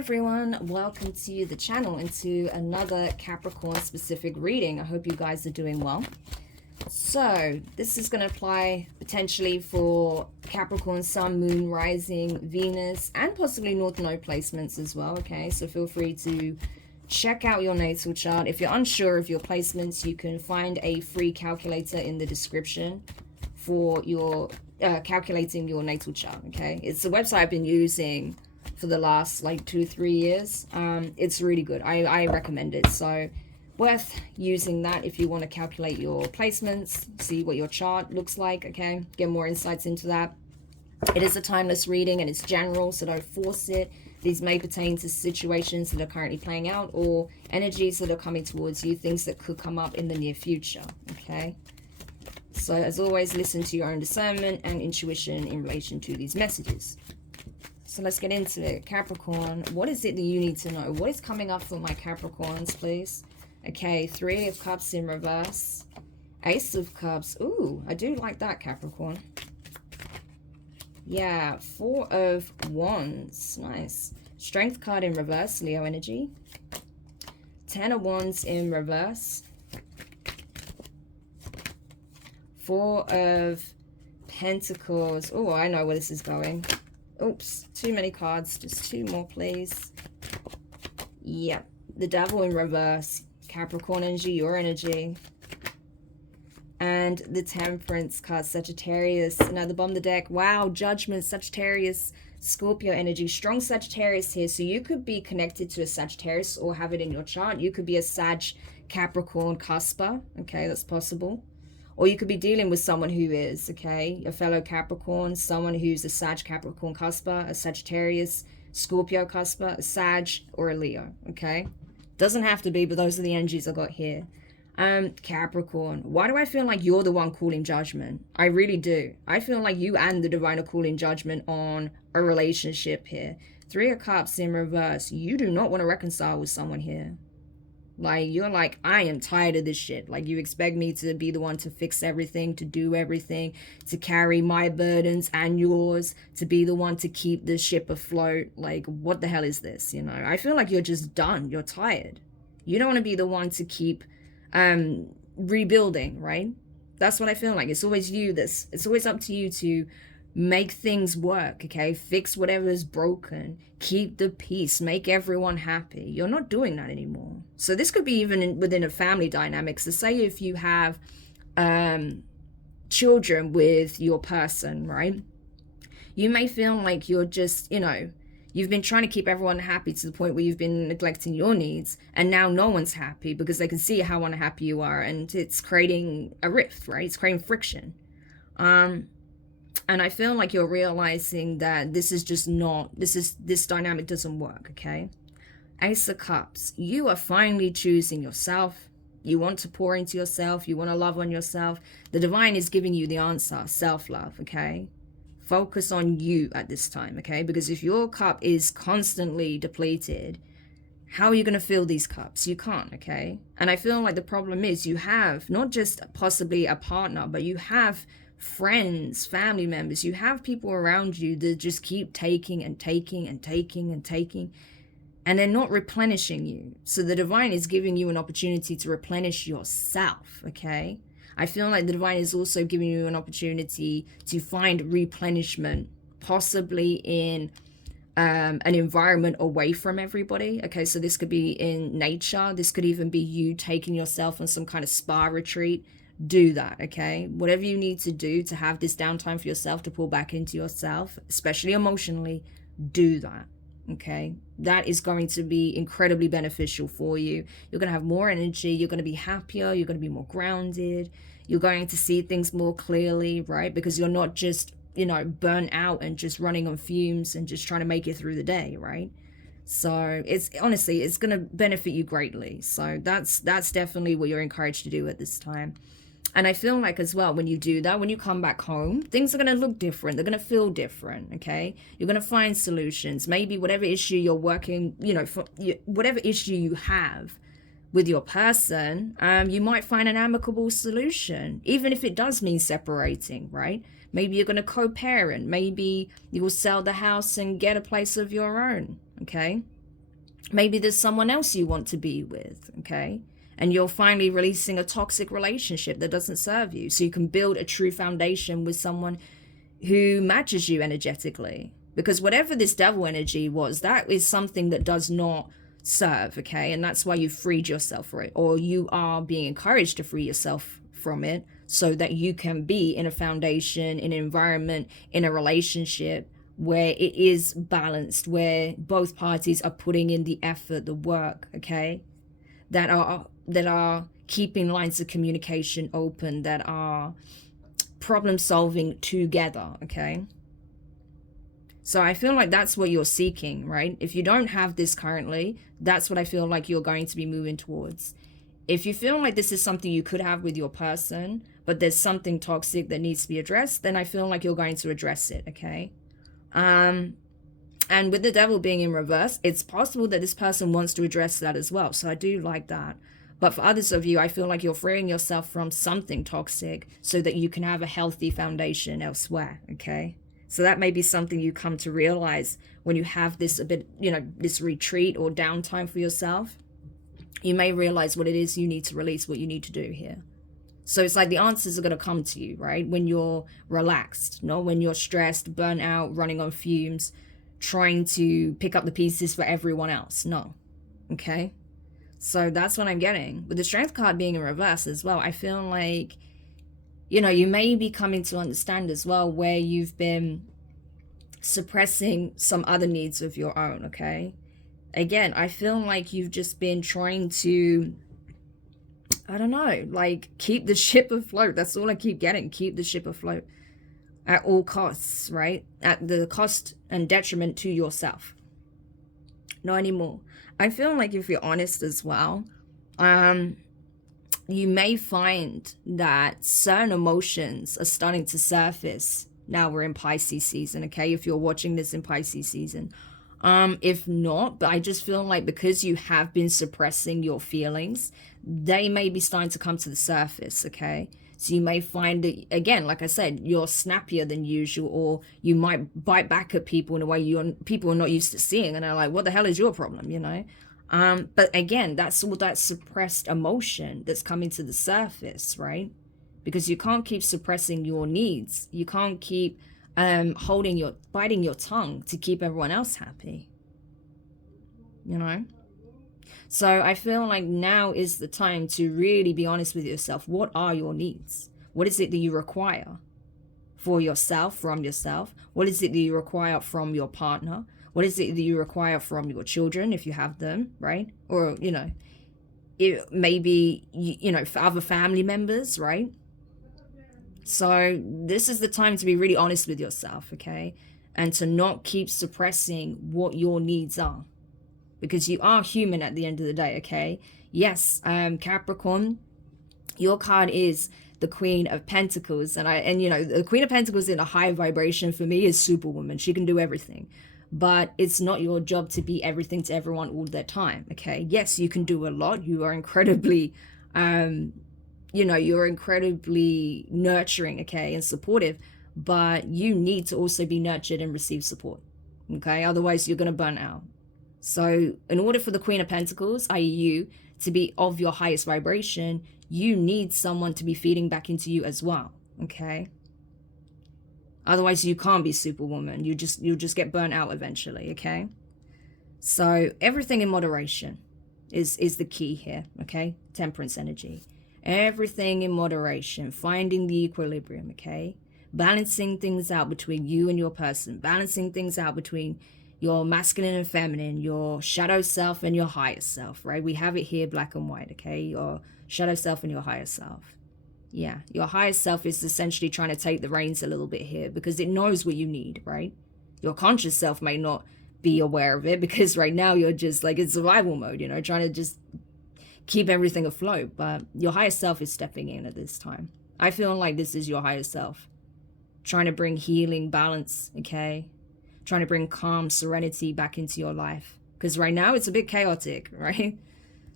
Everyone, welcome to the channel and to another Capricorn specific reading. I hope you guys are doing well. So this is going to apply potentially for Capricorn, Sun, Moon, Rising, Venus, and possibly North Node placements as well. Okay, so feel free to check out your natal chart. If you're unsure of your placements, you can find a free calculator in the description for your calculating your natal chart. Okay, it's a website I've been using for the last like 2-3 years. It's really good. I recommend it. So worth using that if you want to calculate your placements, see what your chart looks like. Okay, get more insights into that. It is a timeless reading and it's general, so don't force it. These may pertain to situations that are currently playing out or energies that are coming towards you, things that could come up in the near future. Okay, so as always, listen to your own discernment and intuition in relation to these messages. So let's get into it. Capricorn, what is it that you need to know? What is coming up for my Capricorns, please? Okay, 3 of Cups in reverse. Ace of Cups. Ooh, I do like that, Capricorn. Yeah, 4 of Wands. Nice. Strength card in reverse, Leo energy. 10 of Wands in reverse. 4 of Pentacles. Oh, I know where this is going. Oops, too many cards. Just 2 more, please. Yep. The Devil in reverse. Capricorn energy, your energy. And the Temperance card, Sagittarius. Now, the bottom of the deck. Wow, Judgment, Sagittarius, Scorpio energy. Strong Sagittarius here. So you could be connected to a Sagittarius or have it in your chart. You could be a Sag Capricorn cusper. Okay, that's possible. Or you could be dealing with someone who is, okay, a fellow Capricorn, someone who's a Sag Capricorn cusper, a Sagittarius, Scorpio cusper, a Sag, or a Leo, okay? Doesn't have to be, but those are the energies I got here. Capricorn, why do I feel like you're the one calling judgment? I really do. I feel like you and the divine are calling judgment on a relationship here. 3 of Cups in reverse. You do not want to reconcile with someone here. Like, you're like, I am tired of this shit. Like, you expect me to be the one to fix everything, to do everything, to carry my burdens and yours, to be the one to keep the ship afloat. Like, what the hell is this? You know, I feel like you're just done. You're tired. You don't want to be the one to keep rebuilding, right? That's what I feel like. It's always you. It's always up to you to make things work, okay? Fix whatever is broken. Keep the peace. Make everyone happy. You're not doing that anymore. So this could be even within a family dynamic. So say if you have children with your person, right? You may feel like you're just, you know, you've been trying to keep everyone happy to the point where you've been neglecting your needs, and now no one's happy because they can see how unhappy you are, and it's creating a rift, right? It's creating friction. And I feel like you're realizing that this is just not, this dynamic doesn't work, okay? Ace of Cups, you are finally choosing yourself. You want to pour into yourself. You want to love on yourself. The divine is giving you the answer, self-love, okay? Focus on you at this time, okay? Because if your cup is constantly depleted, how are you going to fill these cups? You can't, okay? And I feel like the problem is you have not just possibly a partner, but you have friends, family members, you have people around you that just keep taking and taking and taking and taking, and they're not replenishing you. So the divine is giving you an opportunity to replenish yourself, okay? I feel like the divine is also giving you an opportunity to find replenishment, possibly in an environment away from everybody, okay? So this could be in nature. This could even be you taking yourself on some kind of spa retreat. Do that, okay? Whatever you need to do to have this downtime for yourself, to pull back into yourself, especially emotionally, do that, okay? That is going to be incredibly beneficial for you. You're going to have more energy. You're going to be happier. You're going to be more grounded. You're going to see things more clearly, right? Because you're not just, you know, burnt out and just running on fumes and just trying to make it through the day, right? So it's honestly, it's going to benefit you greatly. So that's definitely what you're encouraged to do at this time. And I feel like as well, when you do that, when you come back home, things are going to look different. They're going to feel different, okay? You're going to find solutions. Maybe whatever issue you're working, you know, whatever issue you have with your person, you might find an amicable solution, even if it does mean separating, right? Maybe you're going to co-parent. Maybe you will sell the house and get a place of your own, okay? Maybe there's someone else you want to be with, okay? And you're finally releasing a toxic relationship that doesn't serve you, so you can build a true foundation with someone who matches you energetically. Because whatever this devil energy was, that is something that does not serve, okay? And that's why you freed yourself from it, or you are being encouraged to free yourself from it, so that you can be in a foundation, in an environment, in a relationship where it is balanced, where both parties are putting in the effort, the work, okay? That are keeping lines of communication open, that are problem solving together, okay? So I feel like that's what you're seeking, right? If you don't have this currently, that's what I feel like you're going to be moving towards. If you feel like this is something you could have with your person, but there's something toxic that needs to be addressed, then I feel like you're going to address it, okay? And with the devil being in reverse, it's possible that this person wants to address that as well. So I do like that. But for others of you, I feel like you're freeing yourself from something toxic so that you can have a healthy foundation elsewhere, okay? So that may be something you come to realize when you have this a bit, this retreat or downtime for yourself. You may realize what it is you need to release, what you need to do here. So it's like the answers are going to come to you, right? When you're relaxed, not when you're stressed, burnt out, running on fumes, trying to pick up the pieces for everyone else. No. Okay? So that's what I'm getting. With the Strength card being in reverse as well, I feel like, you may be coming to understand as well where you've been suppressing some other needs of your own, okay? Again, I feel like you've just been trying to, I don't know, like keep the ship afloat. That's all I keep getting. Keep the ship afloat at all costs, right? At the cost and detriment to yourself. Not anymore. I feel like if you're honest as well, you may find that certain emotions are starting to surface. Now we're in Pisces season, okay? If you're watching this in Pisces season. If not, but I just feel like because you have been suppressing your feelings, they may be starting to come to the surface, okay? So you may find that, again, like I said, you're snappier than usual, or you might bite back at people in a way people are not used to seeing, and they're like, what the hell is your problem, But again, that's all that suppressed emotion that's coming to the surface, right? Because you can't keep suppressing your needs. You can't keep biting your tongue to keep everyone else happy. So I feel like now is the time to really be honest with yourself. What are your needs? What is it that you require for yourself, from yourself? What is it that you require from your partner? What is it that you require from your children, if you have them, right? Or, it maybe, for other family members, right? So this is the time to be really honest with yourself, okay? And to not keep suppressing what your needs are. Because you are human at the end of the day, okay? Yes, Capricorn, your card is the Queen of Pentacles. And the Queen of Pentacles in a high vibration for me is Superwoman. She can do everything. But it's not your job to be everything to everyone all the time, okay? Yes, you can do a lot. You are incredibly... you're incredibly nurturing, okay, and supportive, but you need to also be nurtured and receive support, okay? Otherwise, you're going to burn out. So in order for the Queen of Pentacles, i.e. you, to be of your highest vibration, you need someone to be feeding back into you as well, okay? Otherwise, you can't be Superwoman. You'll just get burnt out eventually, okay? So everything in moderation is the key here, okay? Temperance energy. Everything in moderation, finding the equilibrium, okay? Balancing things out between you and your person, balancing things out between your masculine and feminine, your shadow self and your higher self, right? We have it here, black and white, okay? Your shadow self and your higher self. Yeah, your higher self is essentially trying to take the reins a little bit here because it knows what you need, right? Your conscious self may not be aware of it because right now you're just like in survival mode, trying to just keep everything afloat. But your higher self is stepping in at this time. I feel like this is your higher self trying to bring healing, balance, okay? Trying to bring calm, serenity back into your life. Because right now it's a bit chaotic, right?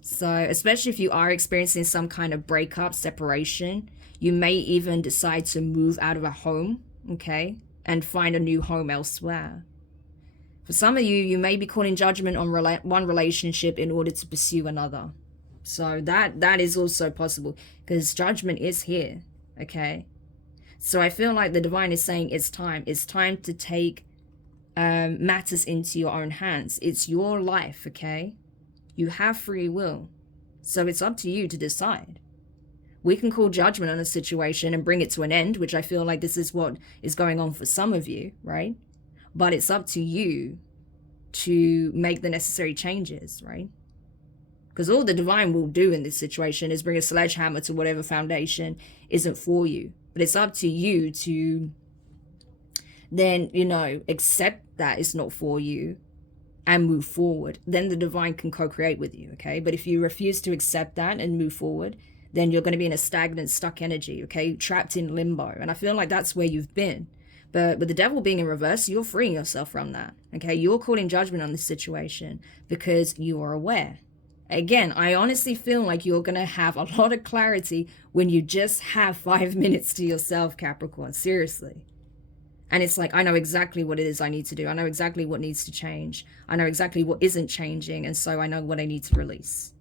So especially if you are experiencing some kind of breakup, separation, you may even decide to move out of a home, okay? And find a new home elsewhere. For some of you, you may be calling judgment on one relationship in order to pursue another. So that is also possible, because judgment is here, okay? So I feel like the divine is saying it's time. It's time to take matters into your own hands. It's your life, okay? You have free will. So it's up to you to decide. We can call judgment on a situation and bring it to an end, which I feel like this is what is going on for some of you, right? But it's up to you to make the necessary changes, right? Because all the divine will do in this situation is bring a sledgehammer to whatever foundation isn't for you. But it's up to you to then, you know, accept that it's not for you and move forward. Then the divine can co-create with you, okay? But if you refuse to accept that and move forward, then you're going to be in a stagnant, stuck energy, okay? Trapped in limbo. And I feel like that's where you've been. But with the devil being in reverse, you're freeing yourself from that, okay? You're calling judgment on this situation because you are aware. Again, I honestly feel like you're going to have a lot of clarity when you just have 5 minutes to yourself, Capricorn. Seriously. And it's like, I know exactly what it is I need to do. I know exactly what needs to change. I know exactly what isn't changing. And so I know what I need to release.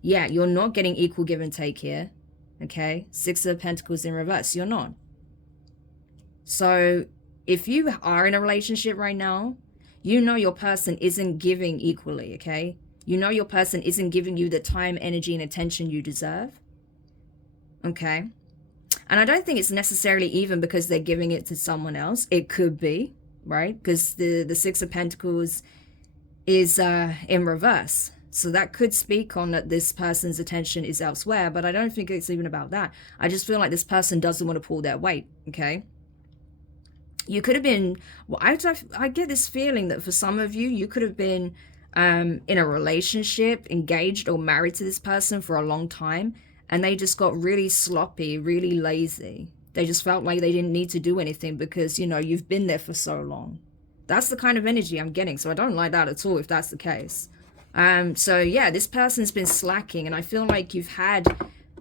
Yeah, you're not getting equal give and take here. Okay? 6 of Pentacles in reverse. You're not. So if you are in a relationship right now, you know your person isn't giving equally, okay? You know your person isn't giving you the time, energy, and attention you deserve. Okay? And I don't think it's necessarily even because they're giving it to someone else. It could be, right? Because the 6 of Pentacles is in reverse. So that could speak on that this person's attention is elsewhere, but I don't think it's even about that. I just feel like this person doesn't want to pull their weight, okay? You could have been, well, I get this feeling that for some of you, you could have been in a relationship, engaged or married to this person for a long time, and they just got really sloppy, really lazy. They just felt like they didn't need to do anything because, you know, you've been there for so long. That's the kind of energy I'm getting, so I don't like that at all if that's the case. So yeah, this person's been slacking, and I feel like you've had,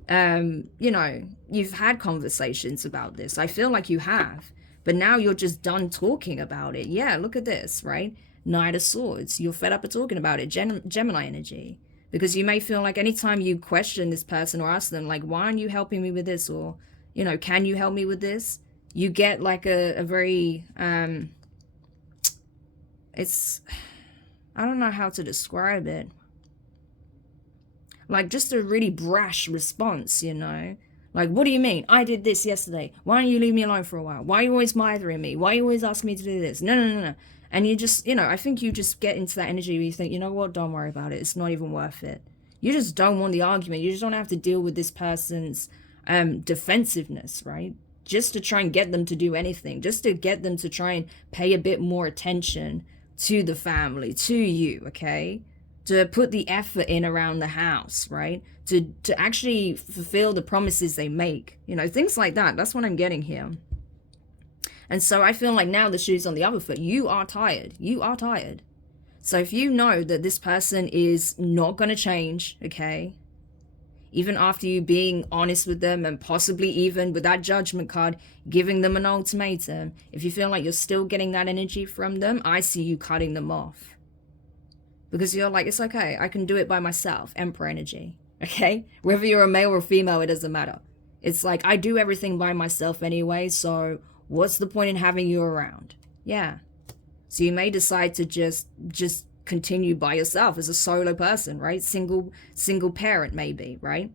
you know, you've had conversations about this. I feel like you have, but now you're just done talking about it. Yeah, look at this, right? Knight of Swords. You're fed up of talking about it. Gemini energy. Because you may feel like anytime you question this person or ask them, like, why aren't you helping me with this? Or, you know, can you help me with this? You get like a very, it's, I don't know how to describe it. Like just a really brash response, you know? Like, what do you mean? I did this yesterday. Why don't you leave me alone for a while? Why are you always mithering me? Why are you always asking me to do this? No. And you just, you know, I think you just get into that energy where you think, you know what, don't worry about it. It's not even worth it. You just don't want the argument. You just don't have to deal with this person's defensiveness, right? Just to try and get them to do anything. Just to get them to try and pay a bit more attention to the family, to you, okay? To put the effort in around the house, right? To actually fulfill the promises they make. You know, things like that. That's what I'm getting here. And so I feel like now the shoe's on the other foot. You are tired. You are tired. So if you know that this person is not going to change, okay, even after you being honest with them and possibly even with that judgment card, giving them an ultimatum, if you feel like you're still getting that energy from them, I see you cutting them off. Because you're like, it's okay. I can do it by myself. Emperor energy, okay? Whether you're a male or female, it doesn't matter. It's like, I do everything by myself anyway, so what's the point in having you around? Yeah. So you may decide to just continue by yourself as a solo person, right? Single parent maybe, right?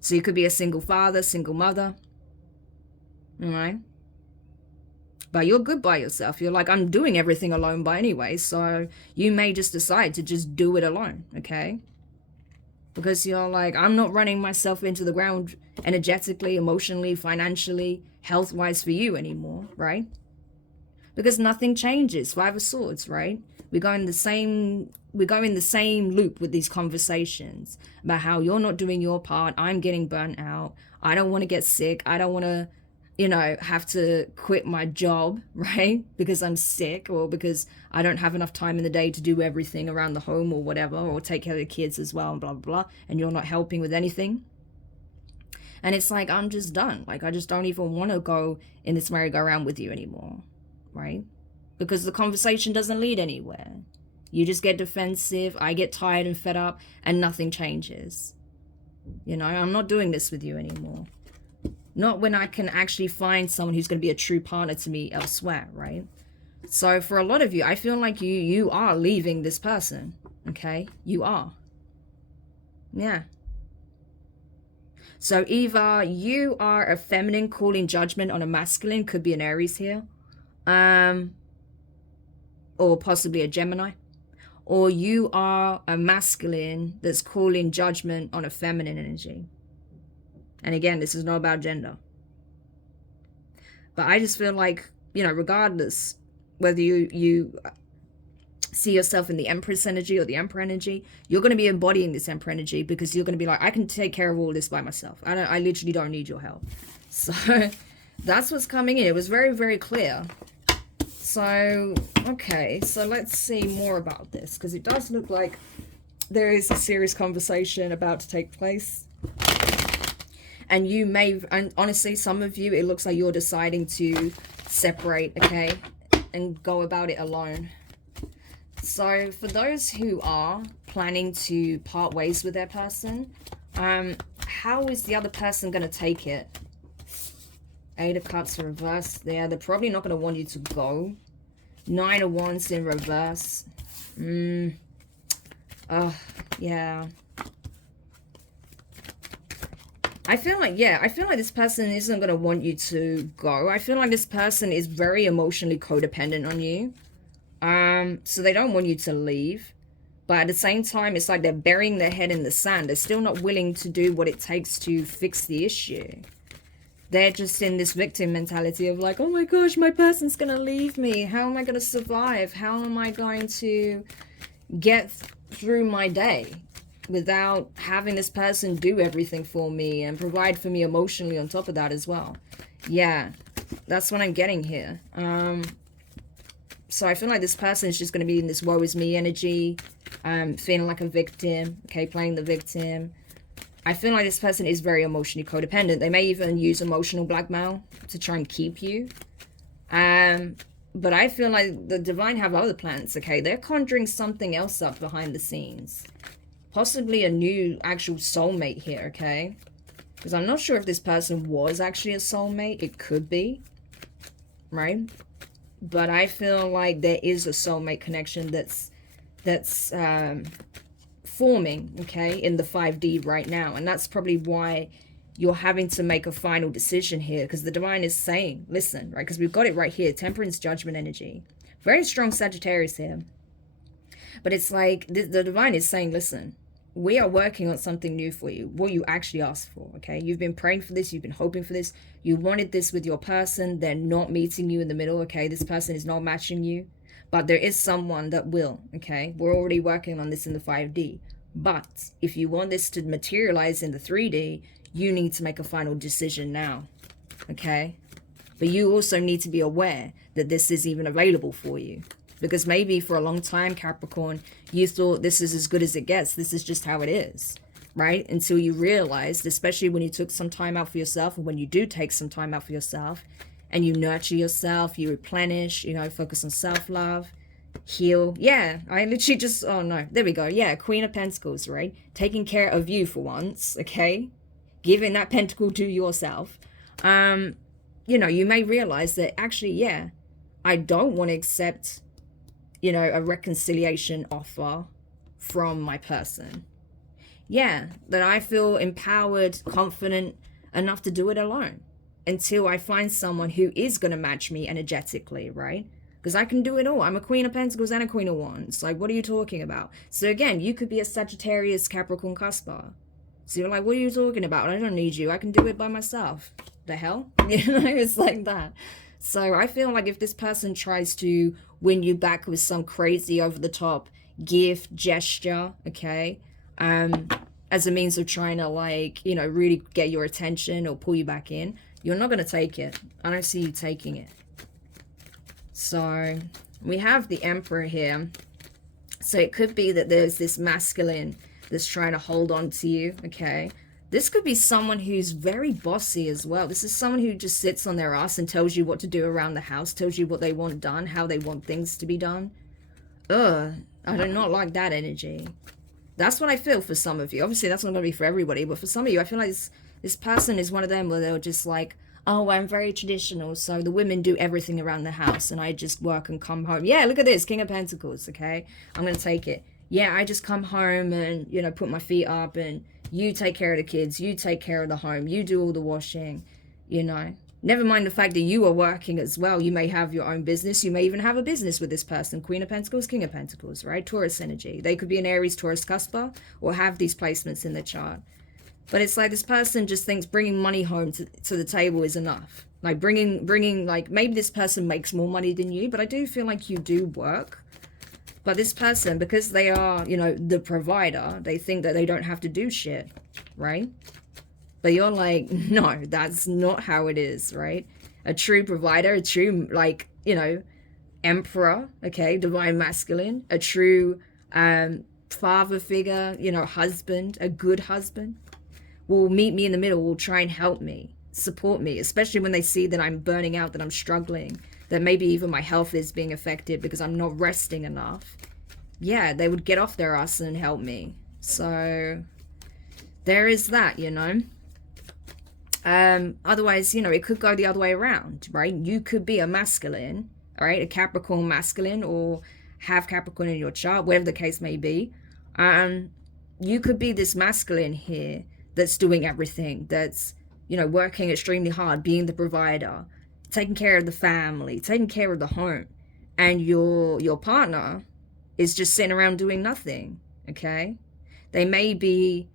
So you could be a single father, single mother, all right? But you're good by yourself. You're like, I'm doing everything alone by anyway, so you may just decide to just do it alone, okay? Because you're like, I'm not running myself into the ground energetically, emotionally, financially, health-wise for you anymore, right? Because nothing changes. 5 of Swords, right? We go in the same loop with these conversations about how you're not doing your part. I'm getting burnt out. I don't want to get sick. I don't want to, you know, have to quit my job, right? Because I'm sick or because I don't have enough time in the day to do everything around the home or whatever, or take care of the kids as well, and blah, blah, blah. And you're not helping with anything. And it's like, I'm just done. Like, I just don't even want to go in this merry-go-round with you anymore, right? because the conversation doesn't lead anywhere. You just get defensive, I get tired and fed up, and nothing changes. You know, I'm not doing this with you anymore. Not when I can actually find someone who's going to be a true partner to me elsewhere, right? So for a lot of you, I feel like you are leaving this person, okay? You are. Yeah. So either you are a feminine calling judgment on a masculine, could be an Aries here, or possibly a Gemini, or you are a masculine that's calling judgment on a feminine energy. And again, this is not about gender. But I just feel like, you know, regardless whether you see yourself in the Empress energy or the Emperor energy, you're going to be embodying this Emperor energy, because you're going to be like, I can take care of all this by myself. I literally don't need your help. So that's what's coming in. It was very, very clear. So, okay, so let's see more about this, because it does look like there is a serious conversation about to take place. And you may, and honestly, some of you, it looks like you're deciding to separate, okay, and go about it alone. So for those who are planning to part ways with their person, how is the other person going to take it? 8 of Cups in reverse there. They're probably not going to want you to go. 9 of Wands in reverse. Yeah. I feel like this person isn't going to want you to go. I feel like this person is very emotionally codependent on you. So they don't want you to leave. But at the same time, it's like they're burying their head in the sand. They're still not willing to do what it takes to fix the issue. They're just in this victim mentality of like, oh my gosh, my person's going to leave me. How am I going to survive? How am I going to get through my day without having this person do everything for me and provide for me emotionally on top of that as well? Yeah, that's what I'm getting here. So I feel like this person is just going to be in this woe is me energy, feeling like a victim, okay, playing the victim. I feel like this person is very emotionally codependent. They may even use emotional blackmail to try and keep you. But I feel like the divine have other plans, okay? They're conjuring something else up behind the scenes. Possibly a new actual soulmate here, okay? Because I'm not sure if this person was actually a soulmate. It could be, right? But I feel like there is a soulmate connection that's forming, okay, in the 5D right now. And that's probably why you're having to make a final decision here, because the divine is saying, listen, right, because we've got it right here, Temperance, Judgment energy. Very strong Sagittarius here. But it's like the divine is saying, listen, we are working on something new for you, what you actually asked for, okay? You've been praying for this, you've been hoping for this, you wanted this with your person, they're not meeting you in the middle, okay? This person is not matching you, but there is someone that will, okay? We're already working on this in the 5D, but if you want this to materialize in the 3D, you need to make a final decision now, okay? But you also need to be aware that this is even available for you. Because maybe for a long time, Capricorn, you thought this is as good as it gets. This is just how it is, right? Until you realized, especially when you took some time out for yourself, and when you do take some time out for yourself, and you nurture yourself, you replenish, you know, focus on self-love, heal. Yeah, I literally just, oh no, there we go. Yeah, Queen of Pentacles, right? Taking care of you for once, okay? Giving that pentacle to yourself. You know, you may realize that actually, yeah, I don't want to accept, you know, a reconciliation offer from my person. Yeah, that I feel empowered, confident enough to do it alone until I find someone who is going to match me energetically, right? Because I can do it all. I'm a Queen of Pentacles and a Queen of Wands. Like, what are you talking about? So again, you could be a Sagittarius, Capricorn, Cusper. So you're like, what are you talking about? I don't need you. I can do it by myself. The hell? You know, it's like that. So I feel like if this person tries to win you back with some crazy over-the-top gift, gesture, okay, as a means of trying to, like, you know, really get your attention or pull you back in, you're not going to take it. I don't see you taking it. So we have the Emperor here. So it could be that there's this masculine that's trying to hold on to you, okay? This could be someone who's very bossy as well. This is someone who just sits on their ass and tells you what to do around the house, tells you what they want done, how they want things to be done. Ugh, I do not like that energy. That's what I feel for some of you. Obviously, that's not going to be for everybody, but for some of you, I feel like this person is one of them where they're just like, oh, I'm very traditional, so the women do everything around the house, and I just work and come home. Yeah, look at this, King of Pentacles, okay? I'm going to take it. Yeah, I just come home and, you know, put my feet up, and you take care of the kids, you take care of the home, you do all the washing, you know. Never mind the fact that you are working as well. You may have your own business. You may even have a business with this person. Queen of Pentacles, King of Pentacles, right? Taurus energy. They could be an Aries, Taurus, cusper, or have these placements in the chart. But it's like this person just thinks bringing money home to the table is enough. Like bringing, like maybe this person makes more money than you, but I do feel like you do work. But this person, because they are, you know, the provider, they think that they don't have to do shit, right? But you're like, no, that's not how it is, right? A true provider, a true, like, you know, emperor, okay, divine masculine, a true father figure, you know, husband, a good husband, will meet me in the middle, will try and help me, support me, especially when they see that I'm burning out, that I'm struggling, that maybe even my health is being affected because I'm not resting enough. Yeah, they would get off their ass and help me. So there is that, you know. Otherwise, you know, it could go the other way around, right? You could be a masculine, all right, a Capricorn masculine, or have Capricorn in your chart, whatever the case may be. You could be this masculine here that's doing everything, that's, you know, working extremely hard, being the provider, taking care of the family, taking care of the home, and your partner is just sitting around doing nothing, okay? They may be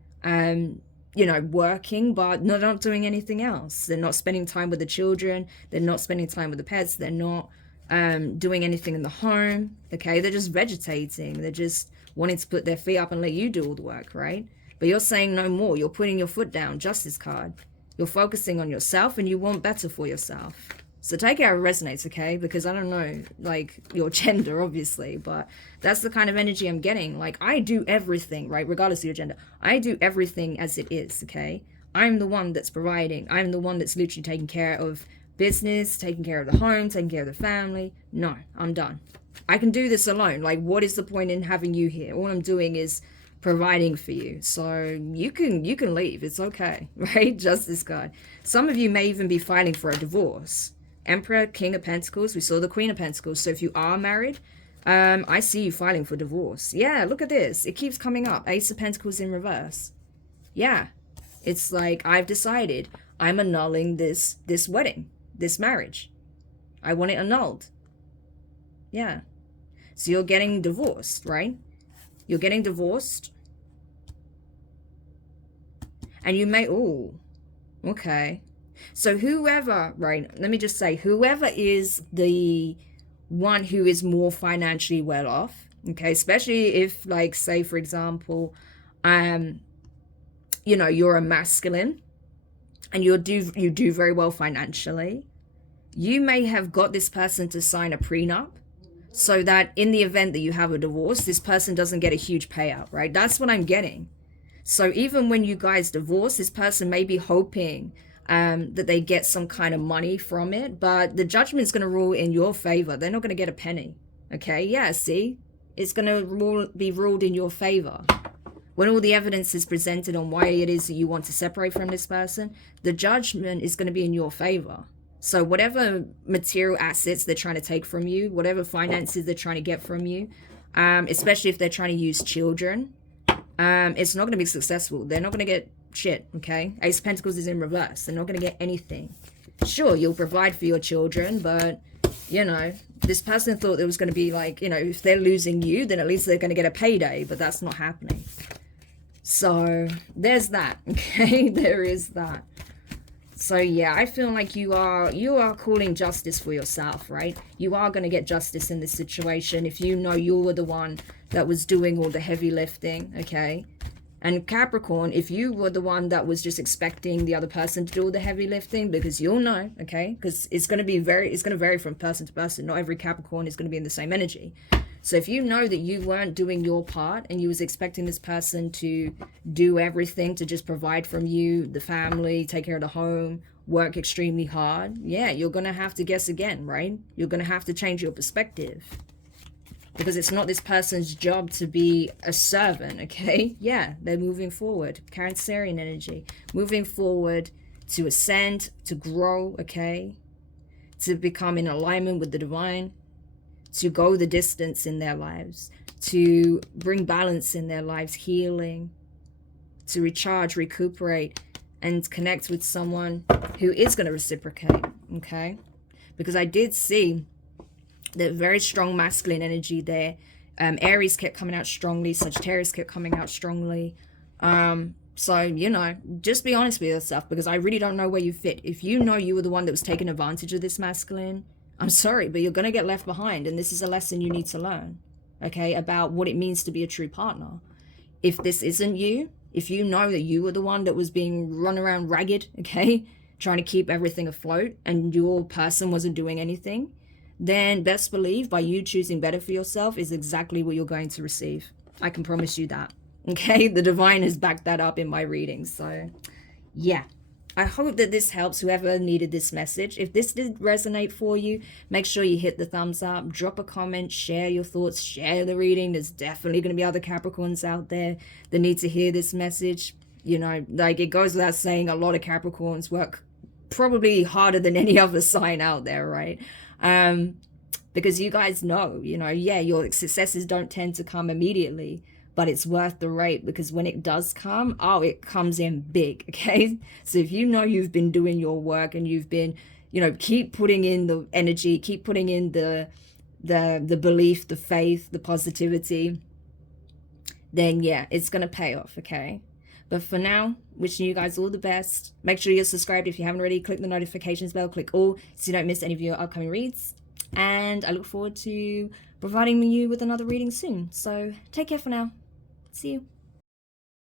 you know, working, but not doing anything else. They're not spending time with the children. They're not spending time with the pets. They're not doing anything in the home, okay? They're just vegetating. They're just wanting to put their feet up and let you do all the work, right? But you're saying no more. You're putting your foot down, Justice card. You're focusing on yourself and you want better for yourself. So take it how it resonates, okay? Because I don't know, like, your gender, obviously, but that's the kind of energy I'm getting. Like, I do everything, right? Regardless of your gender. I do everything as it is, okay? I'm the one that's providing. I'm the one that's literally taking care of business, taking care of the home, taking care of the family. No, I'm done. I can do this alone. Like, what is the point in having you here? All I'm doing is providing for you. So you can leave. It's okay, right? Justice card. Some of you may even be filing for a divorce. Emperor, King of Pentacles. We saw the Queen of Pentacles. So if you are married, I see you filing for divorce. Yeah, look at this. It keeps coming up. Ace of Pentacles in reverse. Yeah. It's like, I've decided I'm annulling this wedding, this marriage. I want it annulled. Yeah. So you're getting divorced, right? You're getting divorced. And you may, oh, okay. So whoever, right, let me just say, whoever is the one who is more financially well off, okay, especially if, like, say, for example, you know, you're a masculine and you do very well financially, you may have got this person to sign a prenup so that in the event that you have a divorce, this person doesn't get a huge payout, right? That's what I'm getting. So even when you guys divorce, this person may be hoping that they get some kind of money from it, but the judgment is going to rule in your favor. They're not going to get a penny. Okay, yeah, see? It's going to be ruled in your favor. When all the evidence is presented on why it is that you want to separate from this person, the judgment is going to be in your favor. So whatever material assets they're trying to take from you, whatever finances they're trying to get from you, especially if they're trying to use children, it's not going to be successful. They're not going to get shit, okay? Ace of Pentacles is in reverse. They're not going to get anything. Sure, you'll provide for your children, but, you know, this person thought there was going to be, like, you know, if they're losing you, then at least they're going to get a payday, but that's not happening. So there's that, okay? There is that. So yeah, I feel like you are calling justice for yourself, right? You are going to get justice in this situation if you know you were the one that was doing all the heavy lifting, okay? And Capricorn, if you were the one that was just expecting the other person to do all the heavy lifting, because you'll know, okay? Because it's going to vary from person to person. Not every Capricorn is going to be in the same energy. So if you know that you weren't doing your part and you was expecting this person to do everything to just provide from you, the family, take care of the home, work extremely hard, yeah, you're going to have to guess again, right? You're going to have to change your perspective. Because it's not this person's job to be a servant, okay? Yeah, they're moving forward. Cancerian energy. Moving forward to ascend, to grow, okay? To become in alignment with the divine. To go the distance in their lives. To bring balance in their lives, healing. To recharge, recuperate, and connect with someone who is going to reciprocate, okay? Because I did see the very strong masculine energy there. Aries kept coming out strongly. Sagittarius kept coming out strongly. So, you know, just be honest with yourself, because I really don't know where you fit. If you know you were the one that was taking advantage of this masculine, I'm sorry, but you're going to get left behind. And this is a lesson you need to learn, okay, about what it means to be a true partner. If this isn't you, if you know that you were the one that was being run around ragged, okay, trying to keep everything afloat, and your person wasn't doing anything, then best believe by you choosing better for yourself is exactly what you're going to receive. I can promise you that. Okay, the divine has backed that up in my readings. So yeah, I hope that this helps whoever needed this message. If this did resonate for you, make sure you hit the thumbs up, drop a comment, share your thoughts, share the reading. There's definitely going to be other Capricorns out there that need to hear this message. You know, like, it goes without saying, a lot of Capricorns work probably harder than any other sign out there, right? Because you guys know, you know, yeah, your successes don't tend to come immediately, but it's worth the wait, because when it does come, oh, it comes in big, okay? So if you know you've been doing your work and you've been, you know, keep putting in the energy, keep putting in the belief, the faith, the positivity, then yeah, it's going to pay off, okay? But for now, wishing you guys all the best. Make sure you're subscribed if you haven't already. Click the notifications bell, click all, so you don't miss any of your upcoming reads. And I look forward to providing you with another reading soon. So take care for now. See you.